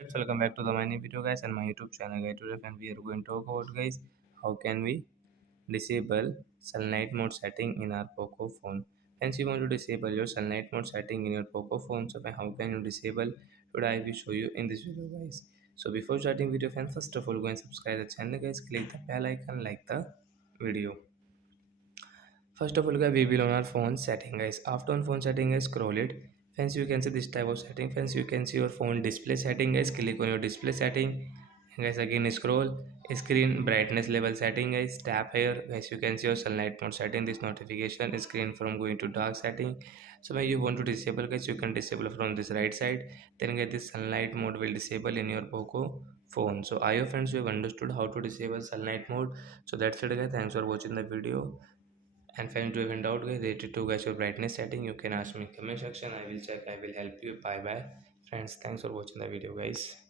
Welcome back to the my new video guys and my YouTube channel guys. Today friend we are going to talk about guys how can we disable sunlight mode setting in our Poco phone. Hence you want to disable your sunlight mode setting in your Poco phone. So how can you disable? Today I will show you in this video guys. So before starting video friends, first of all go and subscribe the channel guys. Click the bell icon, like the video. First of all, guys, we will on our phone setting, guys. After on phone setting, guys, scroll it. Friends, you can see this type of setting. Friends, you can see your phone display setting, guys. Click on your display setting. And guys, again scroll. Screen brightness level setting, guys. Tap here, guys. You can see your sunlight mode setting. This notification screen from going to dark setting. So when you want to disable, guys, you can disable from this right side. Then get this sunlight mode will disable in your Poco phone. So I hope friends you have understood how to disable sunlight mode. So that's it, guys. Thanks for watching the video. And friends, do you have any doubt guys related to guys your brightness setting, you can ask me in comment section. I will check, I will help you. Bye bye friends, thanks for watching the video guys.